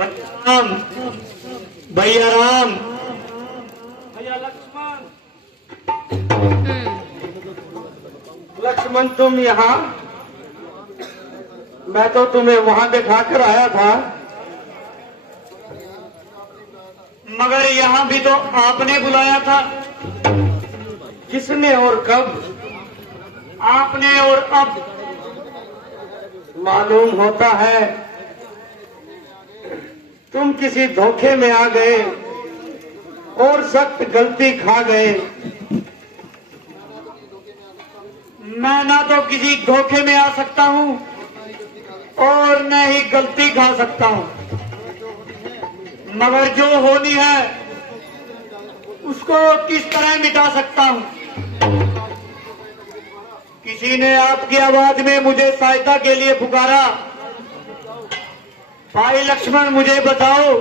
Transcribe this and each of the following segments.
राम, भैया राम, भैया लक्ष्मण। लक्ष्मण तुम यहाँ? मैं तो तुम्हें वहां दिखाकर आया था, मगर यहाँ भी तो आपने बुलाया था। किसने और कब? आपने और अब। मालूम होता है तुम किसी धोखे में आ गए और सख्त गलती खा गए। मैं ना तो किसी धोखे में आ सकता हूं और न ही गलती खा सकता हूं, मगर जो होनी है उसको किस तरह मिटा सकता हूं। किसी ने आपकी आवाज में मुझे सहायता के लिए पुकारा, भाई लक्ष्मण मुझे बचाओ,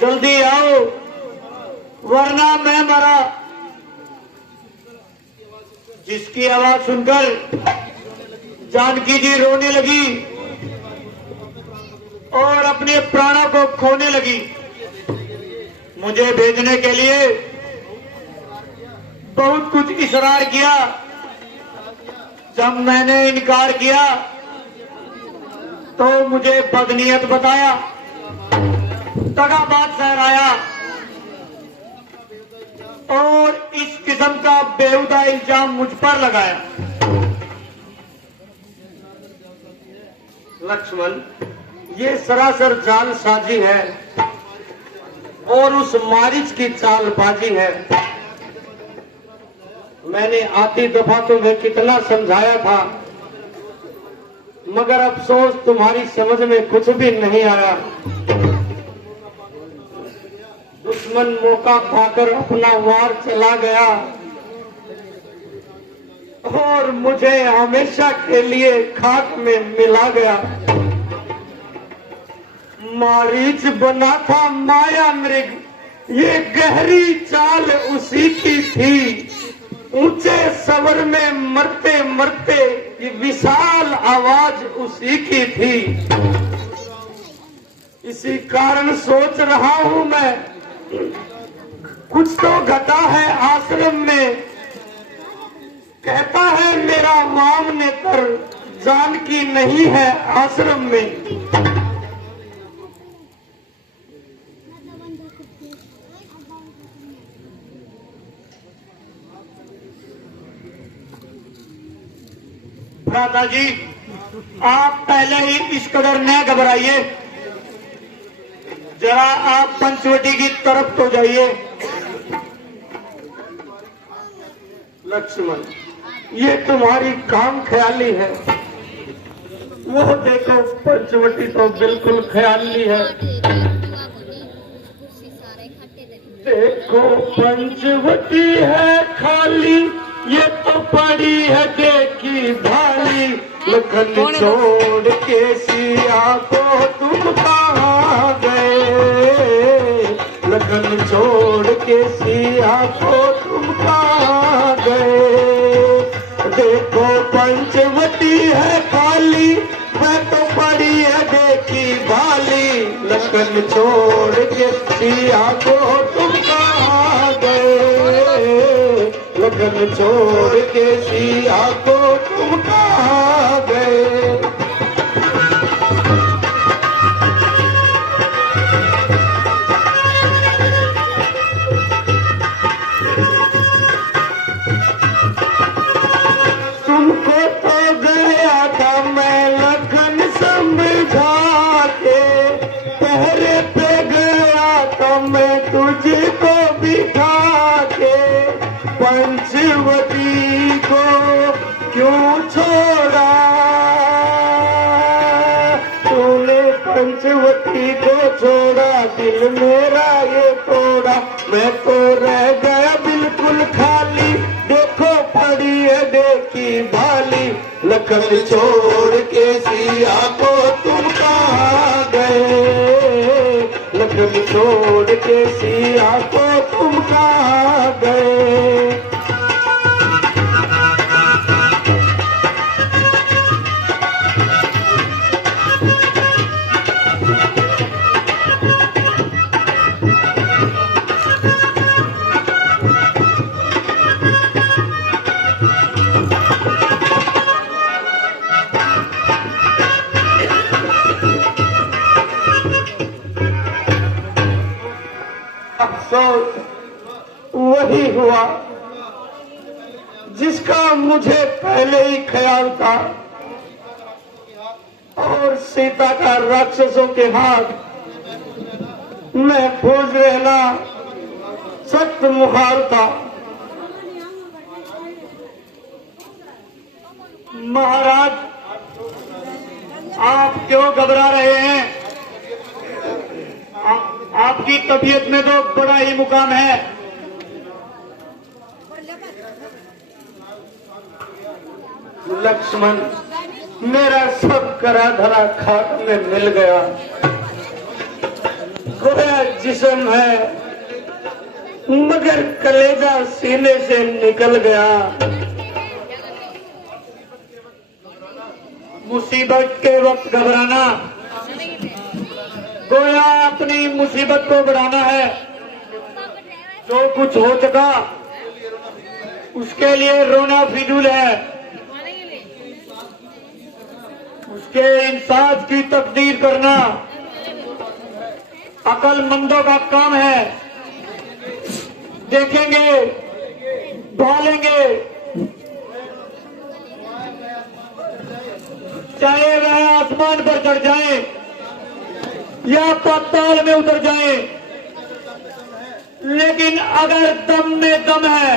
जल्दी आओ वरना मैं मरा। जिसकी आवाज सुनकर जानकी जी रोने लगी और अपने प्राणों को खोने लगी। मुझे भेजने के लिए बहुत कुछ इशरार किया। जब मैंने इनकार किया तो मुझे बदनीयत बताया, दगाबाज ठहराया और इस किस्म का बेहुदा इल्जाम मुझ पर लगाया। लक्ष्मण, ये सरासर जालसाजी है और उस मारिच की चालबाजी है। मैंने आती दफा तुम्हें कितना समझाया था, मगर अफसोस तुम्हारी समझ में कुछ भी नहीं आया। दुश्मन मौका पाकर अपना वार चला गया और मुझे हमेशा के लिए खाक में मिला गया। मारीच बना था माया मृग, ये गहरी चाल उसी की थी। ऊंचे सवर में मरते मरते ये विशाल आवाज उसी की थी। इसी कारण सोच रहा हूं मैं, कुछ तो घटा है आश्रम में। कहता है मेरा वाम नेत्र, जानकी नहीं है आश्रम में। भ्राता जी, आप पहले ही इस कदर न घबराइए, जरा आप पंचवटी की तरफ तो जाइए। लक्ष्मण, ये तुम्हारी काम ख्याली है। वो देखो पंचवटी तो बिल्कुल ख्याली है। देखो पंचवटी है खाली, ये तो पड़ी है देखी भाली। लखन छोड़ के सिया को तुम कहाँ गए? लखन छोड़ के सिया को तुम कहाँ गए? देखो पंचवटी है खाली, मैं तो पड़ी है देखी भाली। लखन छोड़ के सिया को तुम कहाँ गए? लखन छोड़ के सिया को तुम कहाँ गए? तुमको तो गया था मैं लखन समझा के, पहरे पे गया था मैं तुझको बिठा के। पंचवटी को क्यों छोड़ा तूने? पंचवटी को छोड़ा, दिल मेरा ये तोड़ा। मैं तो रह गया बिल्कुल खाली, देखो पड़ी है देखी भाली। लखन छोड़ के सिया को तुम कहाँ गए? लखन छोड़ के सिया को तुम कहाँ गए? अफसोस वही हुआ जिसका मुझे पहले ही ख्याल था, और सीता का राक्षसों के हाथ महफूज रहना सख्त मुहाल था। महाराज, आप क्यों घबरा रहे हैं? आपकी तबीयत में तो बड़ा ही मुकाम है। लक्ष्मण, मेरा सब करा धरा खाक में मिल गया। गोया जिस्म है मगर कलेजा सीने से निकल गया। मुसीबत के वक्त घबराना गोया अपनी मुसीबत को बढ़ाना है। जो कुछ हो चुका उसके लिए रोना फिजूल है। उसके इंसाफ की तकदीर करना अक्लमंदों का काम है। देखेंगे, भालेंगे, चाहे वह आसमान पर चढ़ जाए या पाताल में उतर जाए, लेकिन अगर दम में दम है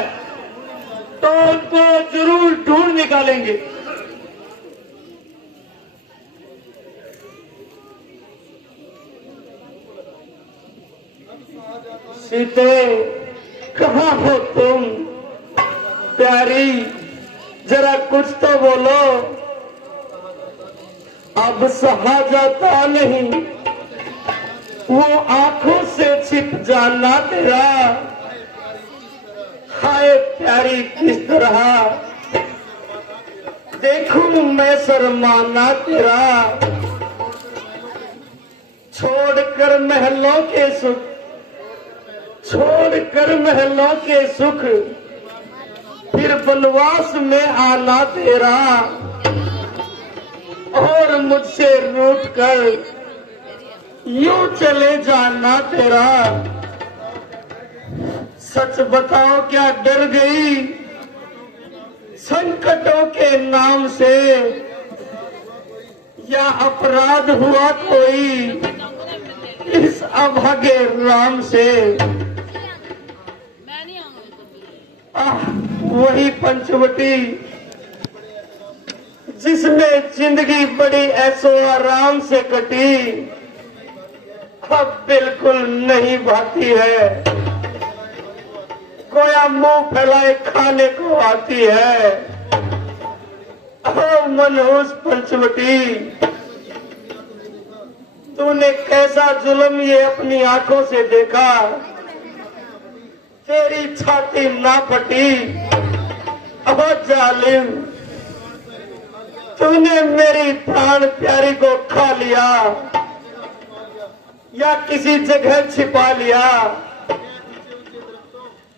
तो उनको जरूर ढूंढ निकालेंगे। सीते, कहाँ हो तुम? प्यारी, जरा कुछ तो बोलो। अब सहा जाता नहीं, वो आंखों से छिप जाना तेरा। हाय प्यारी, किस तरह देखूं मैं शर्माना तेरा। छोड़कर महलों के सुख, छोड़कर महलों के सुख, फिर वनवास में आना तेरा। और मुझसे रूठ कर यूं चले जाना तेरा। सच बताओ, क्या डर गई संकटों के नाम से, या अपराध हुआ कोई इस अभागे राम से? वही पंचवटी जिसमें जिंदगी बड़ी ऐसो आराम से कटी, अब बिल्कुल नहीं भाती है। गोया मुंह फैलाए खाने को आती है। ओ मनहूस पंचवटी, तूने कैसा जुल्म ये अपनी आंखों से देखा। तेरी छाती ना फटी। ओ जालिम, तूने मेरी प्राण प्यारी को खा लिया या किसी जगह छिपा लिया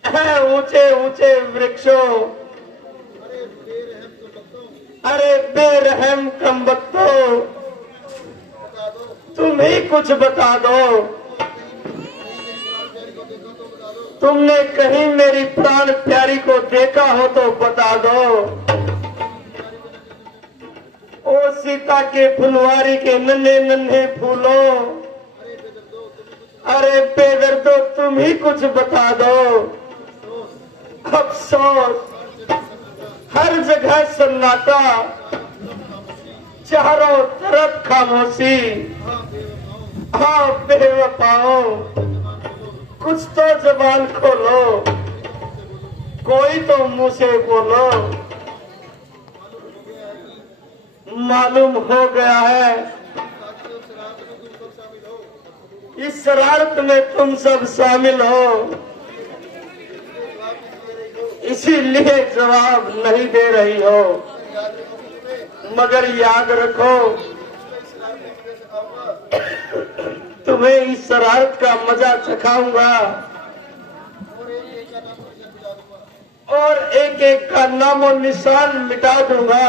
है। ऊंचे ऊंचे वृक्षों, अरे बेरहम कमबख्तों, तुम ही कुछ बता दो। तुमने कहीं मेरी प्राण प्यारी को देखा हो तो बता दो। ओ सीता के फुलवारी के नन्हे नन्हे फूलों, अरे बेदर्दो, तुम ही कुछ बता दो। अफसोस, हर जगह सन्नाटा, चारों तरफ खामोशी। हाँ बेवफाओं, कुछ तो जबान खोलो, कोई तो मुंह से बोलो। मालूम हो गया है इस शरारत में तुम सब शामिल हो, इसीलिए जवाब नहीं दे रही हो। मगर याद रखो, तुम्हें इस शरारत का मजा चखाऊंगा और एक एक का नामो निशान मिटा दूंगा।